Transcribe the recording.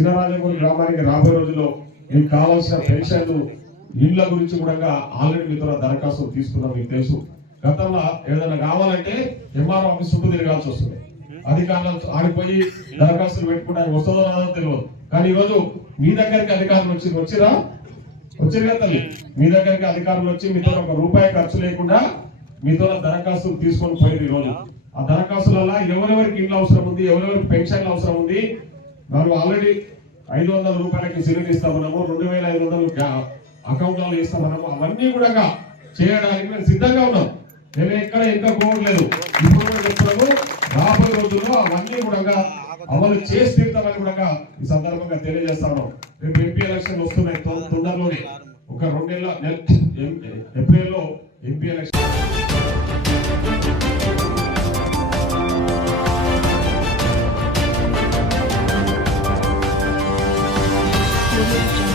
చిన్నరాజగూడి గ్రామానికి రాబోయే రోజుల్లో మీకు కావాల్సిన పెన్షన్లు ఇళ్ళ గురించి కూడా ఆల్రెడీ మీతో దరఖాస్తు తీసుకున్నాం మీకు తెలుసు. గతంలో ఏదైనా కావాలంటే ఎంఆర్ ఆఫీస్ చుట్టూ తిరగాల్సి వస్తుంది. అధికారులు ఆడిపోయి దరఖాస్తులు పెట్టుకోవడానికి వస్తుందో రాదో తెలియదు. కానీ ఈరోజు మీ దగ్గరికి అధికారులు వచ్చి వచ్చిరా? వచ్చారు కదా తల్లి? మీ దగ్గరికి అధికారులు వచ్చి మీతో ఒక రూపాయి ఖర్చు లేకుండా మీతో దరఖాస్తులు తీసుకొని పోయారు ఈరోజు. ఆ దరఖాస్తులలో ఎవరెవరికి ఇల్లు అవసరం ఉంది ఎవరెవరికి పెన్షన్లు అవసరం ఉంది మనం ఆల్రెడీ ఐదు వందల రూపాయలకి సిలిండర్ ఇస్తామన్నాము రెండు వేల ఐదు వందలు అకౌంట్లో ఇస్తామన్నాము. అవన్నీ కూడా చేయడానికి మేము సిద్ధంగా ఉన్నాం. నేను ఎక్కడ ఇంకా పోవట్లేదు ఇప్పుడు కూడా చెప్తున్నాము రాబోయే రోజుల్లో అవన్నీ కూడా అమలు చేసి తీరుతామని కూడా ఈ సందర్భంగా తెలియజేస్తా ఉన్నాం. రేపు ఎంపీ ఎలక్షన్ వస్తున్నాయి తొందరలోనే. ఒక రెండు నెలల నెల ఎంపీ ఎలక్షన్ Mình.